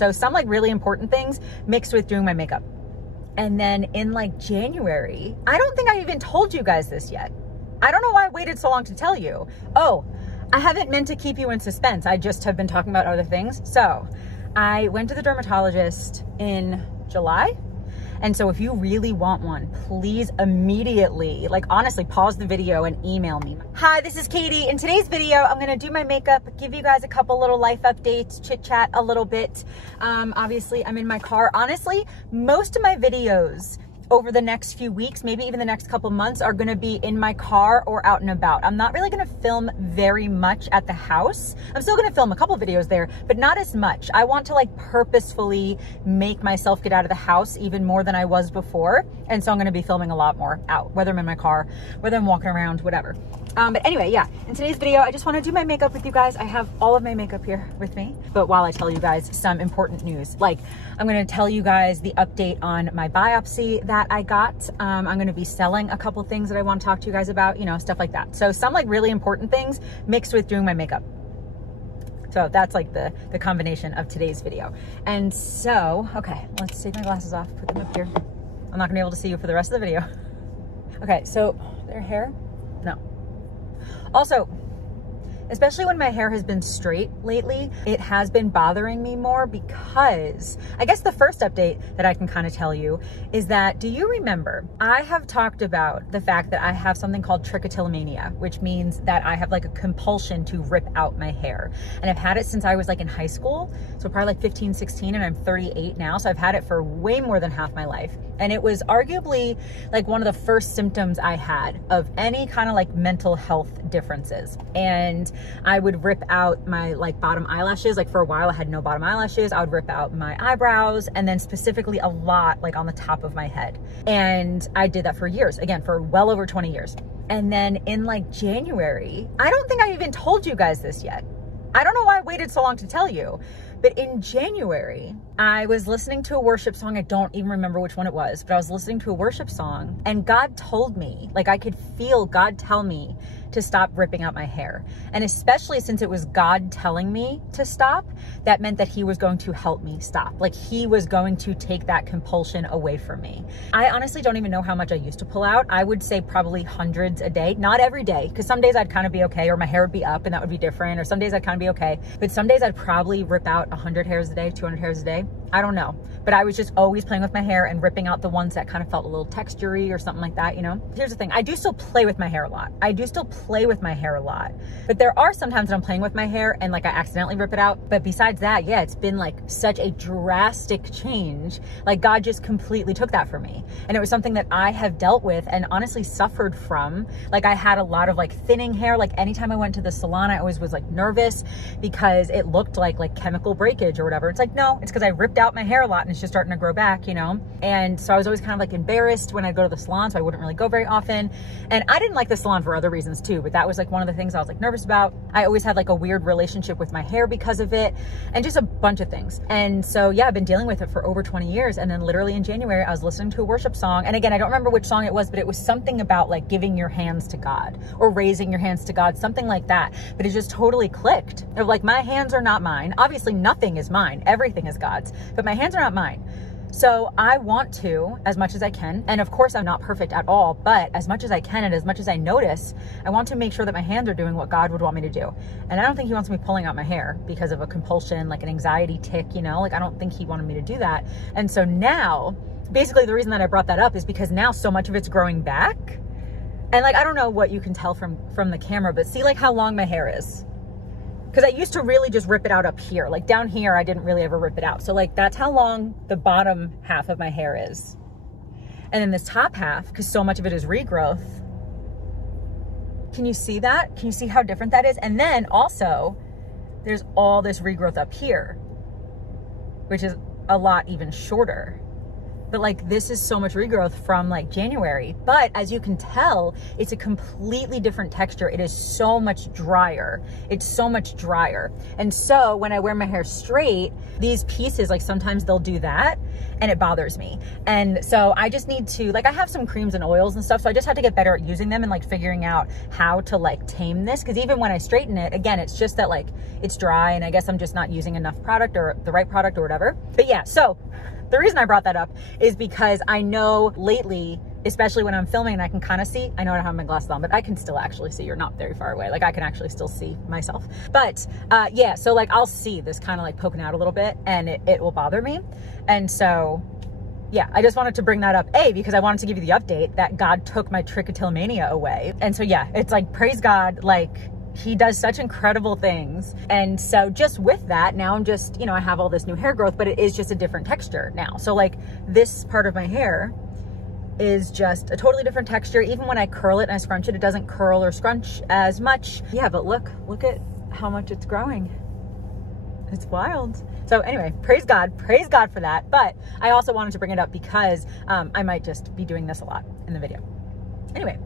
So some like really important things mixed with doing my makeup. And then in like January, I don't think I even told you guys this yet. I don't know why I waited so long to tell you. Oh, I haven't meant to keep you in suspense. I just have been talking about other things. So I went to the dermatologist in July. And so if you really want one, please immediately, like honestly, pause the video and email me. Hi, this is Katie. In today's video, I'm gonna do my makeup, give you guys a couple little life updates, chit chat a little bit. Obviously, I'm in my car. Honestly, most of my videos over the next few weeks, maybe even the next couple months, are gonna be in my car or out and about. I'm not really gonna film very much at the house. I'm still gonna film a couple videos there, but not as much. I want to like purposefully make myself get out of the house even more than I was before. And so I'm gonna be filming a lot more out, whether I'm in my car, whether I'm walking around, whatever. But anyway, yeah, in today's video, I just wanna do my makeup with you guys. I have all of my makeup here with me. But while I tell you guys some important news, like I'm gonna tell you guys the update on my biopsy that I got. I'm gonna be selling a couple things that I wanna talk to you guys about, you know, stuff like that. So some like really important things mixed with doing my makeup. So that's like the combination of today's video. And so, okay, let's take my glasses off, put them up here. I'm not gonna be able to see you for the rest of the video. Okay, so their hair, no. Also, especially when my hair has been straight lately, it has been bothering me more because I guess the first update that I can kind of tell you is that, do you remember, I have talked about the fact that I have something called trichotillomania, which means that I have like a compulsion to rip out my hair. And I've had it since I was like in high school. So probably like 15, 16, and I'm 38 now. So I've had it for way more than half my life. And it was arguably like one of the first symptoms I had of any kind of like mental health differences. And I would rip out my like bottom eyelashes. Like for a while I had no bottom eyelashes. I would rip out my eyebrows, and then specifically a lot like on the top of my head. And I did that for years, again, for well over 20 years. And then in like January, I don't think I even told you guys this yet. I don't know why I waited so long to tell you, but in January, I was listening to a worship song. I don't even remember which one it was, but I was listening to a worship song, and God told me, like I could feel God tell me to stop ripping out my hair. And especially since it was God telling me to stop, that meant that he was going to help me stop. Like he was going to take that compulsion away from me. I honestly don't even know how much I used to pull out. I would say probably hundreds a day, not every day, because some days I'd kind of be okay, or my hair would be up and that would be different, or some days I'd kind of be okay. But some days I'd probably rip out 100 hairs a day, 200 hairs a day. I don't know. But I was just always playing with my hair and ripping out the ones that kind of felt a little textury or something like that, you know? Here's the thing. I do still play with my hair a lot. But there are sometimes that I'm playing with my hair and like I accidentally rip it out. But besides that, yeah, it's been like such a drastic change. Like God just completely took that from me. And it was something that I have dealt with and honestly suffered from. Like I had a lot of like thinning hair. Like anytime I went to the salon, I always was like nervous because it looked like chemical breakage or whatever. It's like, no, it's because I ripped out my hair a lot and it's just starting to grow back, you know? And so I was always kind of like embarrassed when I go to the salon, so I wouldn't really go very often. And I didn't like the salon for other reasons too, but that was like one of the things I was like nervous about. I always had like a weird relationship with my hair because of it, and just a bunch of things. And so yeah, I've been dealing with it for over 20 years. And then literally in January, I was listening to a worship song. And again, I don't remember which song it was, but it was something about like giving your hands to God or raising your hands to God, something like that. But it just totally clicked. Of like, my hands are not mine. Obviously nothing is mine. Everything is God's, but my hands are not mine. So I want to, as much as I can, and of course I'm not perfect at all, but as much as I can and as much as I notice, I want to make sure that my hands are doing what God would want me to do. And I don't think he wants me pulling out my hair because of a compulsion, like an anxiety tick, you know, like I don't think he wanted me to do that. And so now, basically the reason that I brought that up is because now so much of it's growing back. And like, I don't know what you can tell from the camera, but see like how long my hair is. Because I used to really just rip it out up here. Like down here, I didn't really ever rip it out. So like that's how long the bottom half of my hair is. And then this top half, because so much of it is regrowth. Can you see that? Can you see how different that is? And then also, there's all this regrowth up here, which is a lot even shorter. but like this is so much regrowth from like January. But as you can tell, it's a completely different texture. It is so much drier. It's so much drier. And so when I wear my hair straight, these pieces, like sometimes they'll do that and it bothers me. And so I just need to, like, I have some creams and oils and stuff, so I just have to get better at using them and like figuring out how to like tame this. Cause even when I straighten it, again, it's just that like it's dry and I guess I'm just not using enough product or the right product or whatever. But yeah, so the reason I brought that up is because I know lately, especially when I'm filming and I can kind of see, I know I don't have my glasses on, but I can still actually see. You're not very far away. Like I can actually still see myself. But yeah, so like I'll see this kind of like poking out a little bit and it will bother me. And so yeah, I just wanted to bring that up, because I wanted to give you the update that God took my trichotillomania away. And so yeah, it's like, praise God, like he does such incredible things. And so just with that, now I'm just, you know, I have all this new hair growth, but it is just a different texture now. So like this part of my hair is just a totally different texture. Even when I curl it and I scrunch it, it doesn't curl or scrunch as much. Yeah, but look at how much it's growing. It's wild. So anyway, praise God for that. But I also wanted to bring it up because I might just be doing this a lot in the video. Anyway,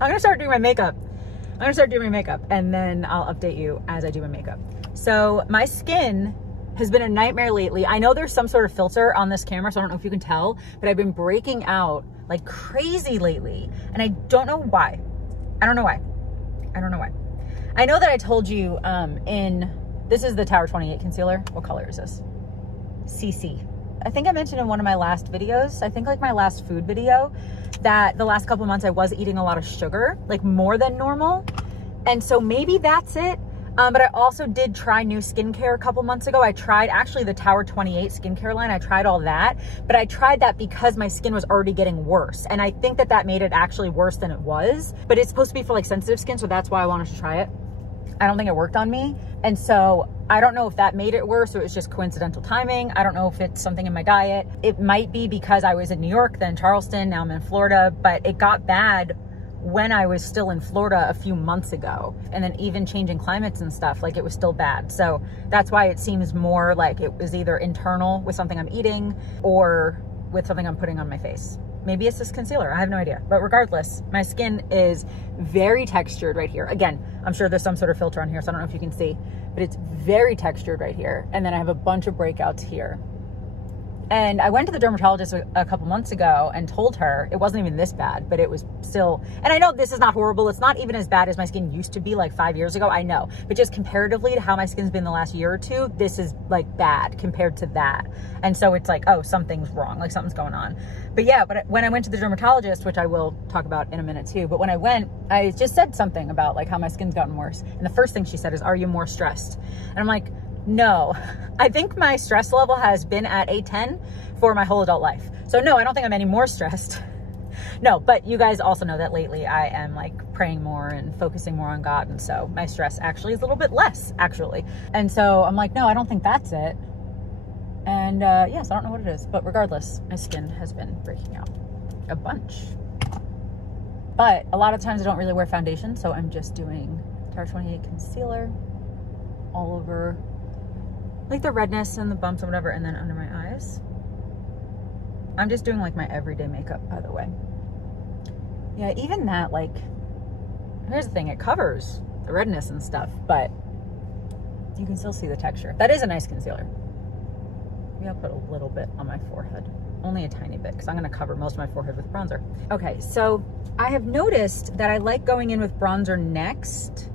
I'm gonna start doing my makeup. And then I'll update you as I do my makeup. So my skin has been a nightmare lately. I know there's some sort of filter on this camera, so I don't know if you can tell, but I've been breaking out like crazy lately. And I don't know why. I don't know why. I know that I told you this is the Tower 28 concealer. What color is this? CC. I think I mentioned in one of my last videos, I think like my last food video, that the last couple months I was eating a lot of sugar, like more than normal. And so maybe that's it. But I also did try new skincare a couple months ago. I tried actually the Tower 28 skincare line. I tried all that, but I tried that because my skin was already getting worse. And I think that made it actually worse than it was, but it's supposed to be for like sensitive skin. So that's why I wanted to try it. I don't think it worked on me. And so I don't know if that made it worse or it was just coincidental timing. I don't know if it's something in my diet. It might be because I was in New York, then Charleston, now I'm in Florida, but it got bad when I was still in Florida a few months ago. And then even changing climates and stuff, like it was still bad. So that's why it seems more like it was either internal with something I'm eating or with something I'm putting on my face. Maybe it's this concealer, I have no idea. But regardless, my skin is very textured right here. Again, I'm sure there's some sort of filter on here, so I don't know if you can see, but it's very textured right here. And then I have a bunch of breakouts here. And I went to the dermatologist a couple months ago and told her it wasn't even this bad, but it was still, and I know this is not horrible. It's not even as bad as my skin used to be like 5 years ago. I know, but just comparatively to how my skin's been the last year or two, this is like bad compared to that. And so it's like, oh, something's wrong, like something's going on. But yeah, but when I went to the dermatologist, which I will talk about in a minute too, but when I went, I just said something about like how my skin's gotten worse. And the first thing she said is, are you more stressed? And I'm like, no, I think my stress level has been at a 10 for my whole adult life. So no, I don't think I'm any more stressed. No, but you guys also know that lately I am like praying more and focusing more on God. And so my stress actually is a little bit less actually. And so I'm like, no, I don't think that's it. And yes, I don't know what it is, but regardless, my skin has been breaking out a bunch. But a lot of times I don't really wear foundation. So I'm just doing Tower 28 concealer all over like the redness and the bumps and whatever, and then under my eyes. I'm just doing like my everyday makeup, by the way. Yeah, even that, like, here's the thing, it covers the redness and stuff, but you can still see the texture. That is a nice concealer. Maybe I'll put a little bit on my forehead. Only a tiny bit, because I'm gonna cover most of my forehead with bronzer. Okay, so I have noticed that I like going in with bronzer next.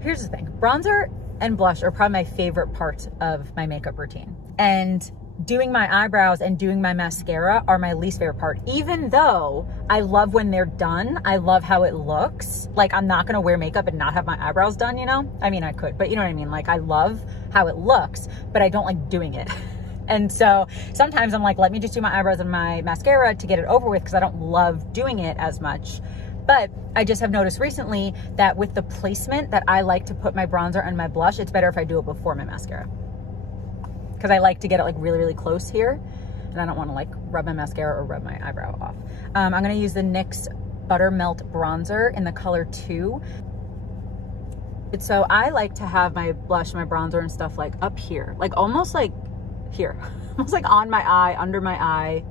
Here's the thing, bronzer and blush are probably my favorite parts of my makeup routine. And doing my eyebrows and doing my mascara are my least favorite part. Even though I love when they're done, I love how it looks. Like I'm not gonna wear makeup and not have my eyebrows done, you know? I mean, I could, but you know what I mean? Like I love how it looks, but I don't like doing it. And so sometimes I'm like, let me just do my eyebrows and my mascara to get it over with because I don't love doing it as much. But I just have noticed recently that with the placement that I like to put my bronzer and my blush, it's better if I do it before my mascara. Because I like to get it like really, really close here. And I don't want to like rub my mascara or rub my eyebrow off. I'm going to use the NYX Buttermelt Bronzer in the color 2. So I like to have my blush, my bronzer and stuff like up here. Like almost like here. Almost like on my eye, under my eye.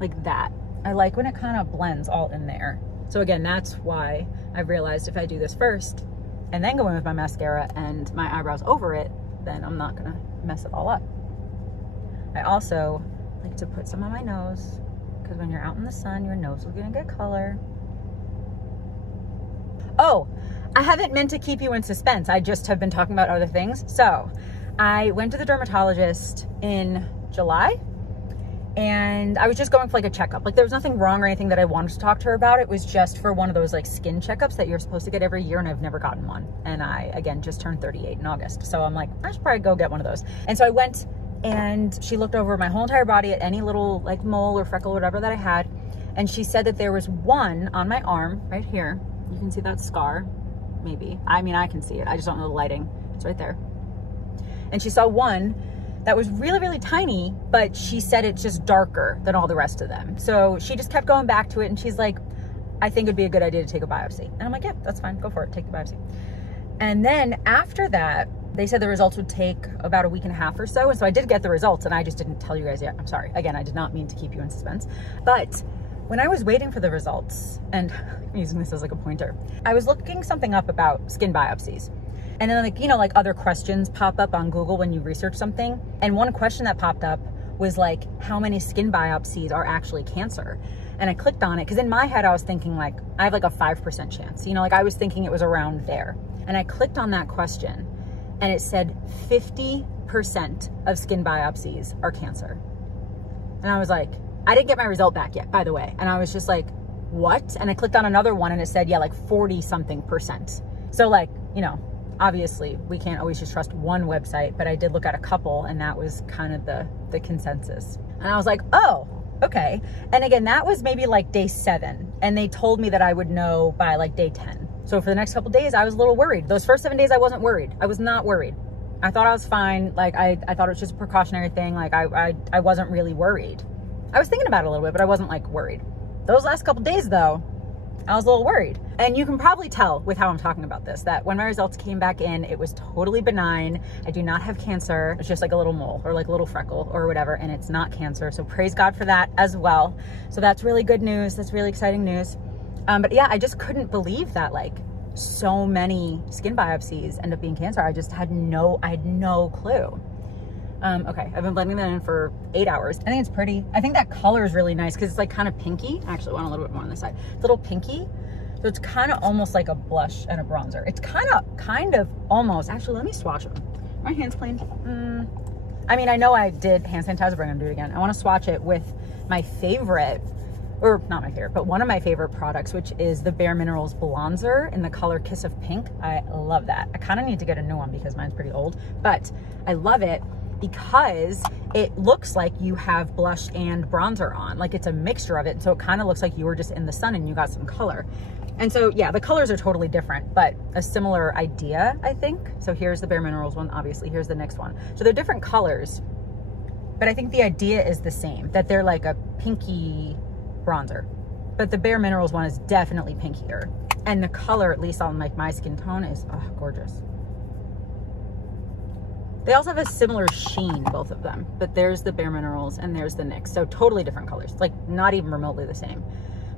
like that. I like when it kind of blends all in there. So again, that's why I realized if I do this first and then go in with my mascara and my eyebrows over it, then I'm not gonna mess it all up. I also like to put some on my nose because when you're out in the sun, your nose will get a good color. Oh, I haven't meant to keep you in suspense. I just have been talking about other things. So I went to the dermatologist in July and I was just going for like a checkup. Like there was nothing wrong or anything that I wanted to talk to her about. It was just for one of those like skin checkups that you're supposed to get every year, and I've never gotten one. And I, again, just turned 38 in August. So I'm like, I should probably go get one of those. And so I went and she looked over my whole entire body at any little like mole or freckle or whatever that I had. And she said that there was one on my arm right here. You can see that scar, maybe. I mean, I can see it. I just don't know the lighting. It's right there. And she saw one that was really, really tiny, but she said it's just darker than all the rest of them. So she just kept going back to it and she's like, I think it'd be a good idea to take a biopsy. And I'm like, yeah, that's fine. Go for it. Take the biopsy. And then after that, they said the results would take about a week and a half or so. And so I did get the results and I just didn't tell you guys yet. I'm sorry. Again, I did not mean to keep you in suspense. But when I was waiting for the results, and I'm using this as like a pointer, I was looking something up about skin biopsies. And then like, you know, like other questions pop up on Google when you research something. And one question that popped up was like, how many skin biopsies are actually cancer? And I clicked on it because in my head, I was thinking like, I have like a 5% chance, you know, like I was thinking it was around there. And I clicked on that question and it said 50% of skin biopsies are cancer. And I was like, I didn't get my result back yet, by the way. And I was just like, what? And I clicked on another one and it said, yeah, like 40 something percent. So like, you know, obviously we can't always just trust one website, but I did look at a couple and that was kind of the consensus. And I was like, oh, okay. And again, that was maybe like day 7. And they told me that I would know by like day 10. So for the next couple days, I was a little worried. Those first 7 days, I wasn't worried. I was not worried. I thought I was fine. Like I thought it was just a precautionary thing. Like I wasn't really worried. I was thinking about it a little bit, but I wasn't like worried. Those last couple days though, I was a little worried. And you can probably tell with how I'm talking about this, that when my results came back in, it was totally benign. I do not have cancer. It's just like a little mole or like a little freckle or whatever, and it's not cancer. So praise God for that as well. So that's really good news. That's really exciting news. But yeah, I just couldn't believe that like so many skin biopsies end up being cancer. I had no clue. Okay, I've been blending that in for 8 hours. I think it's pretty. I think that color is really nice because it's like kind of pinky. I actually want a little bit more on this side. It's a little pinky. So it's kind of almost like a blush and a bronzer. It's kind of almost, actually, let me swatch them. Are my hands clean? I mean, I know I did hand sanitizer, but I'm gonna do it again. I wanna swatch it with my favorite, or not my favorite, but one of my favorite products, which is the Bare Minerals Bronzer in the color Kiss of Pink. I love that. I kind of need to get a new one because mine's pretty old, but I love it because it looks like you have blush and bronzer on. Like it's a mixture of it. So it kind of looks like you were just in the sun and you got some color. And so, yeah, the colors are totally different, but a similar idea, I think. So here's the Bare Minerals one, obviously. Here's the next one. So they're different colors, but I think the idea is the same, that they're like a pinky bronzer. But the Bare Minerals one is definitely pinkier. And the color, at least on like my skin tone, is gorgeous. They also have a similar sheen, both of them, but there's the Bare Minerals and there's the NYX. So totally different colors, like not even remotely the same,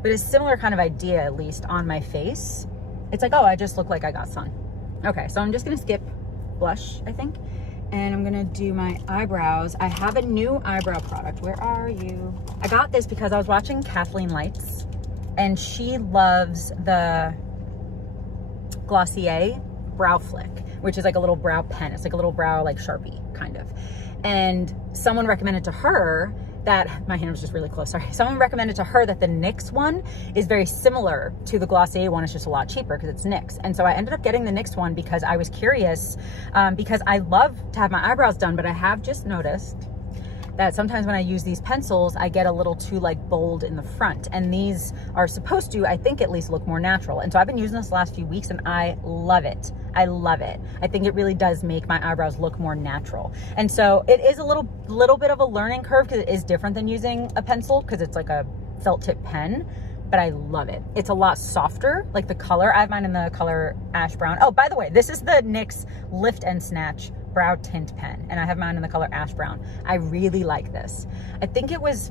but a similar kind of idea, at least on my face. It's like, oh, I just look like I got sun. Okay, so I'm just gonna skip blush, I think, and I'm gonna do my eyebrows. I have a new eyebrow product. Where are you? I got this because I was watching Kathleen Lights and she loves the Glossier Brow Flick, which is like a little brow pen. It's like a little brow, like Sharpie kind of. And someone recommended to her that, my hand was just really close, sorry. Someone recommended to her that the NYX one is very similar to the Glossier one. It's just a lot cheaper because it's NYX. And so I ended up getting the NYX one because I was curious, because I love to have my eyebrows done, but I have just noticed that sometimes when I use these pencils, I get a little too like bold in the front, and these are supposed to, I think, at least look more natural. And so I've been using this the last few weeks and I love it. I love it. I think it really does make my eyebrows look more natural. And so it is a little bit of a learning curve because it is different than using a pencil because it's like a felt tip pen, but I love it. It's a lot softer, like the color. I have mine in the color ash brown. Oh, by the way, this is the NYX Lift and Snatch brow tint pen, and I have mine in the color ash brown. I really like this. I think it was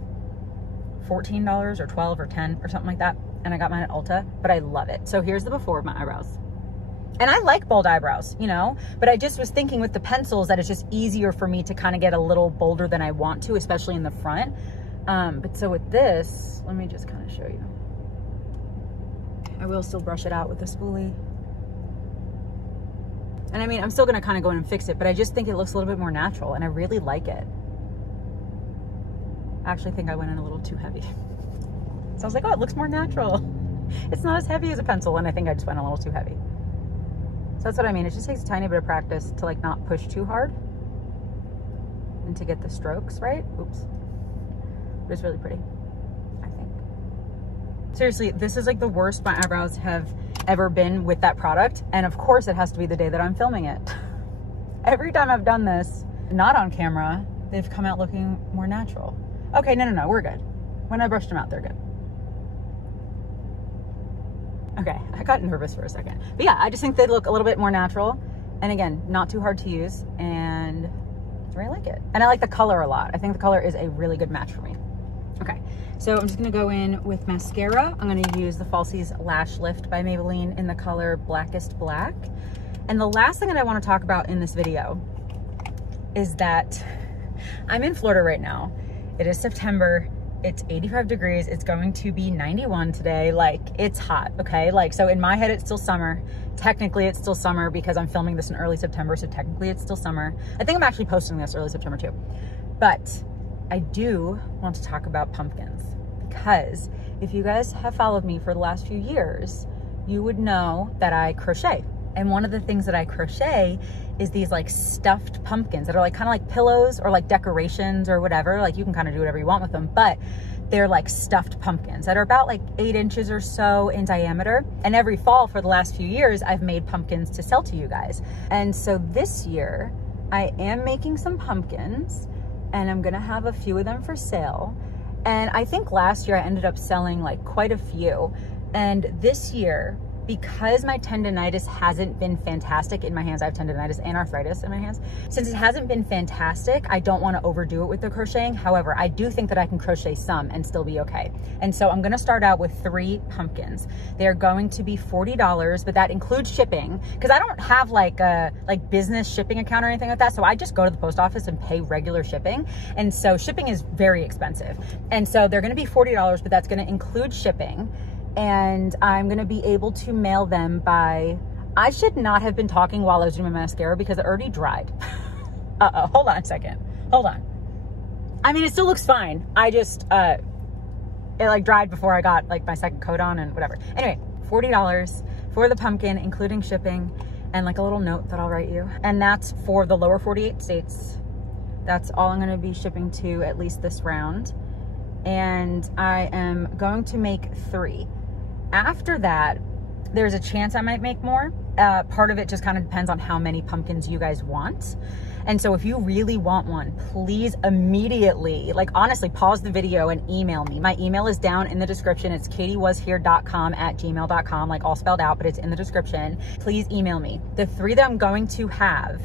$14 or 12 or 10 or something like that. And I got mine at Ulta, but I love it. So here's the before of my eyebrows. And I like bold eyebrows, you know, but I just was thinking with the pencils that it's just easier for me to kind of get a little bolder than I want to, especially in the front. But so with this, let me just kind of show you. I will still brush it out with a spoolie. And I mean, I'm still gonna kind of go in and fix it, but I just think it looks a little bit more natural and I really like it. I actually think I went in a little too heavy. So I was like, oh, it looks more natural. It's not as heavy as a pencil, and I think I just went a little too heavy. So that's what I mean. It just takes a tiny bit of practice to like not push too hard and to get the strokes right. Oops. But it's really pretty, I think. Seriously, this is like the worst my eyebrows have ever been with that product. And of course it has to be the day that I'm filming it. Every time I've done this, not on camera, they've come out looking more natural. Okay, no, we're good. When I brushed them out, they're good. Okay, I got nervous for a second. But yeah, I just think they look a little bit more natural. And again, not too hard to use, and I really like it. And I like the color a lot. I think the color is a really good match for me. Okay, so I'm just gonna go in with mascara. I'm gonna use the Falsies Lash Lift by Maybelline in the color Blackest Black. And the last thing that I wanna talk about in this video is that I'm in Florida right now. It is September. It's 85 degrees. It's going to be 91 today. Like, it's hot, okay? Like, so in my head, it's still summer. Technically, it's still summer because I'm filming this in early September, so technically it's still summer. I think I'm actually posting this early September too. But I do want to talk about pumpkins, because if you guys have followed me for the last few years, you would know that I crochet. And one of the things that I crochet is these like stuffed pumpkins that are like kind of like pillows or like decorations or whatever. Like, you can kind of do whatever you want with them, but they're like stuffed pumpkins that are about like 8 inches or so in diameter. And every fall for the last few years, I've made pumpkins to sell to you guys. And so this year I am making some pumpkins, and I'm gonna have a few of them for sale. And I think last year I ended up selling like quite a few. And this year, because my tendonitis hasn't been fantastic in my hands, I have tendonitis and arthritis in my hands. Since it hasn't been fantastic, I don't want to overdo it with the crocheting. However, I do think that I can crochet some and still be okay. And so I'm going to start out with 3 pumpkins. They are going to be $40, but that includes shipping, because I don't have like a business shipping account or anything like that. So I just go to the post office and pay regular shipping. And so shipping is very expensive. And so they're going to be $40, but that's going to include shipping. And I'm gonna be able to mail them by, I should not have been talking while I was doing my mascara because it already dried. Uh-oh, hold on a second. Hold on. I mean, it still looks fine. I just, it like dried before I got like my second coat on and whatever. Anyway, $40 for the pumpkin, including shipping, and like a little note that I'll write you. And that's for the lower 48 states. That's all I'm gonna be shipping to at least this round. And I am going to make 3. After that, there's a chance I might make more. Part of it just kind of depends on how many pumpkins you guys want. And so if you really want one, please immediately, like honestly, pause the video and email me. My email is down in the description. It's katiewashere.com@gmail.com, like all spelled out, but it's in the description. Please email me. The 3 that I'm going to have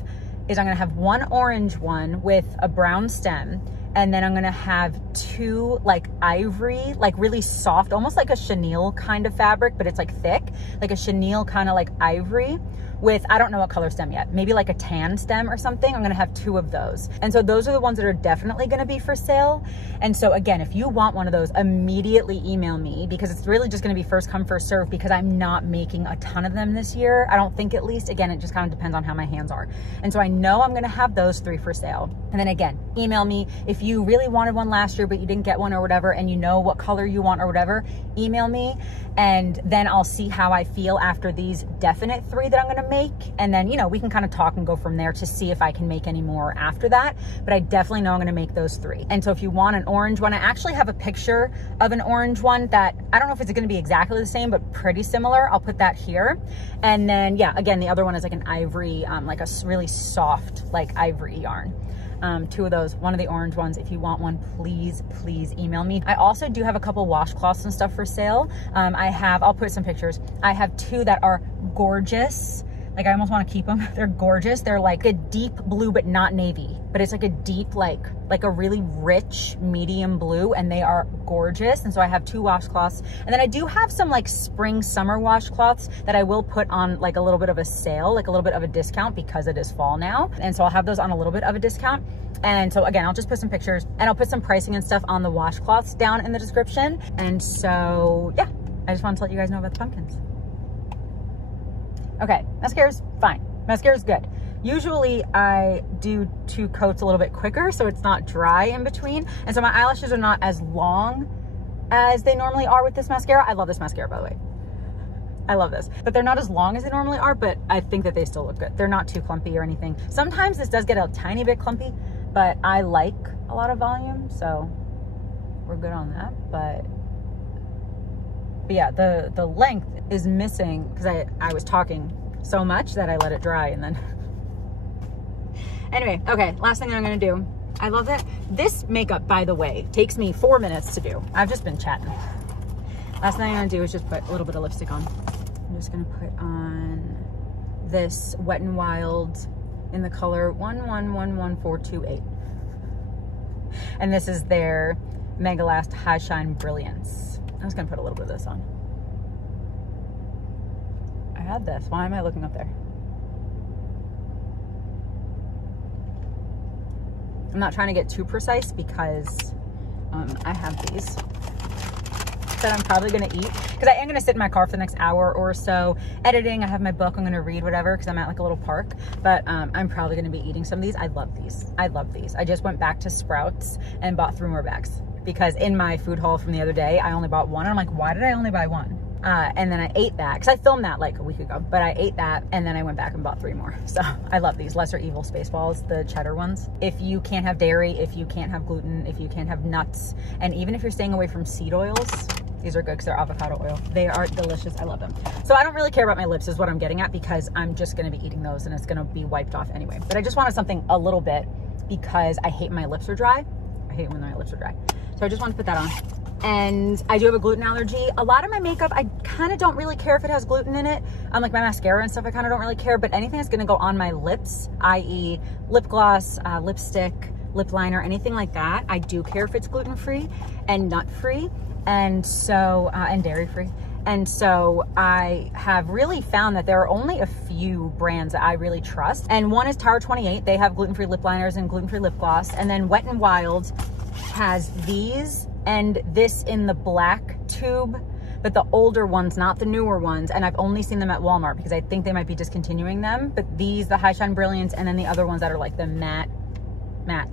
is I'm gonna have 1 orange one with a brown stem. And then I'm gonna have 2 like ivory, like really soft, almost like a chenille kind of fabric, but it's like thick, like a chenille kind of like ivory with, I don't know what color stem yet, maybe like a tan stem or something. I'm gonna have 2 of those. And so those are the ones that are definitely gonna be for sale. And so again, if you want one of those, immediately email me, because it's really just gonna be first come, first serve, because I'm not making a ton of them this year. I don't think, at least. Again, it just kind of depends on how my hands are. And so I know I'm gonna have those 3 for sale. And then again, email me. If you really wanted one last year, but you didn't get one or whatever, and you know what color you want or whatever, email me. And then I'll see how I feel after these definite 3 that I'm gonna make. And then, you know, we can kind of talk and go from there to see if I can make any more after that. But I definitely know I'm gonna make those 3. And so if you want an orange one, I actually have a picture of an orange one that, I don't know if it's gonna be exactly the same, but pretty similar. I'll put that here. And then, yeah, again, the other one is like an ivory, like a really soft, like ivory yarn. 2 of those, one of the orange ones. If you want one, please email me. I also do have a couple washcloths and stuff for sale. I'll put some pictures. I have 2 that are gorgeous. Like, I almost want to keep them. They're gorgeous. They're like a deep blue, but not navy. but it's like a deep, like a really rich medium blue, and they are gorgeous. And so I have 2 washcloths, and then I do have some like spring summer washcloths that I will put on like a little bit of a sale, like a little bit of a discount, because it is fall now. And so I'll have those on a little bit of a discount. And so again, I'll just put some pictures, and I'll put some pricing and stuff on the washcloths down in the description. And so yeah, I just wanted to let you guys know about the pumpkins. Okay, mascara's fine. Mascara's good. Usually I do 2 coats a little bit quicker so it's not dry in between. And so my eyelashes are not as long as they normally are with this mascara. I love this mascara, by the way. I love this. But they're not as long as they normally are, but I think that they still look good. They're not too clumpy or anything. Sometimes this does get a tiny bit clumpy, but I like a lot of volume, so we're good on that. But yeah, the length is missing because I was talking so much that I let it dry, and then anyway, okay, last thing that I'm gonna do. I love that this makeup, by the way, takes me 4 minutes to do. I've just been chatting. Last thing I'm gonna do is just put a little bit of lipstick on. I'm just gonna put on this Wet n Wild in the color 1111428. And this is their Mega Last High Shine Brilliance. I'm just gonna put a little bit of this on. I had this. Why am I looking up there? I'm not trying to get too precise because I have these that I'm probably gonna eat, because I am gonna sit in my car for the next hour or so editing. I have my book, I'm gonna read whatever, because I'm at like a little park, but I'm probably gonna be eating some of these. I love these. I love these. I just went back to Sprouts and bought 3 more bags, because in my food haul from the other day, I only bought 1. And I'm like, why did I only buy 1? And then I ate that, because I filmed that like a week ago, but I ate that and then I went back and bought 3 more. So I love these Lesser Evil Spaceballs, the cheddar ones. If you can't have dairy, if you can't have gluten, if you can't have nuts, and even if you're staying away from seed oils, these are good because they're avocado oil. They are delicious. I love them. So I don't really care about my lips is what I'm getting at, because I'm just going to be eating those and it's going to be wiped off anyway. But I just wanted something a little bit, because I hate when my lips are dry. I hate when my lips are dry. So I just want to put that on. And I do have a gluten allergy. A lot of my makeup, I kind of don't really care if it has gluten in it. Like my mascara and stuff, I kind of don't really care, but anything that's gonna go on my lips, i.e. lip gloss, lipstick, lip liner, anything like that, I do care if it's gluten-free and nut-free, and so, and dairy-free. And so I have really found that there are only a few brands that I really trust. And one is Tower 28. They have gluten-free lip liners and gluten-free lip gloss. And then Wet n Wild has these and this in the black tube, but the older ones, not the newer ones. And I've only seen them at Walmart because I think they might be discontinuing them. But these, the High Shine Brilliance, and then the other ones that are like the matte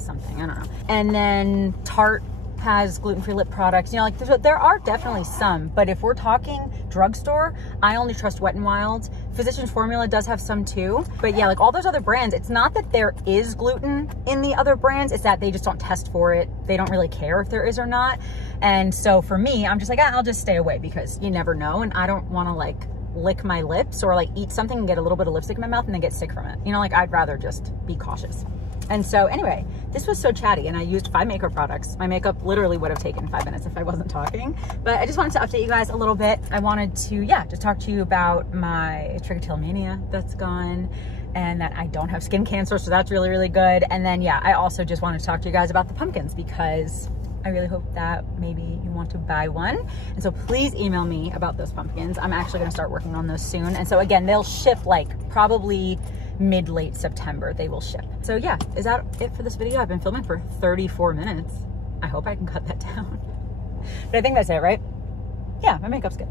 something, I don't know. And then Tarte has gluten-free lip products. You know, like there are definitely some, but if we're talking drugstore, I only trust Wet n Wild. Physicians Formula does have some too, but yeah, like all those other brands, it's not that there is gluten in the other brands, it's that they just don't test for it. They don't really care if there is or not. And so for me, I'm just like, I'll just stay away, because you never know, and I don't want to like lick my lips or like eat something and get a little bit of lipstick in my mouth and then get sick from it. You know, like I'd rather just be cautious. And so anyway, this was so chatty, and I used 5 makeup products. My makeup literally would have taken 5 minutes if I wasn't talking, but I just wanted to update you guys a little bit. I wanted to, yeah, just talk to you about my trichotillomania that's gone, and that I don't have skin cancer, so that's really, really good. And then, yeah, I also just wanted to talk to you guys about the pumpkins, because I really hope that maybe you want to buy one. And so please email me about those pumpkins. I'm actually gonna start working on those soon. And so again, they'll ship like probably mid-late September, they will ship. So yeah, is that it for this video? I've been filming for 34 minutes. I hope I can cut that down. But I think that's it, right? Yeah, my makeup's good.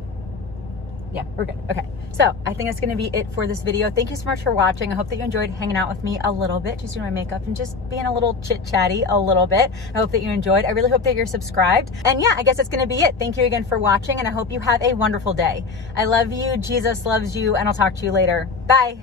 Yeah, we're good. Okay, so I think that's gonna be it for this video. Thank you so much for watching. I hope that you enjoyed hanging out with me a little bit, just doing my makeup and just being a little chit-chatty a little bit. I hope that you enjoyed. I really hope that you're subscribed. And yeah, I guess that's gonna be it. Thank you again for watching, and I hope you have a wonderful day. I love you, Jesus loves you, and I'll talk to you later. Bye.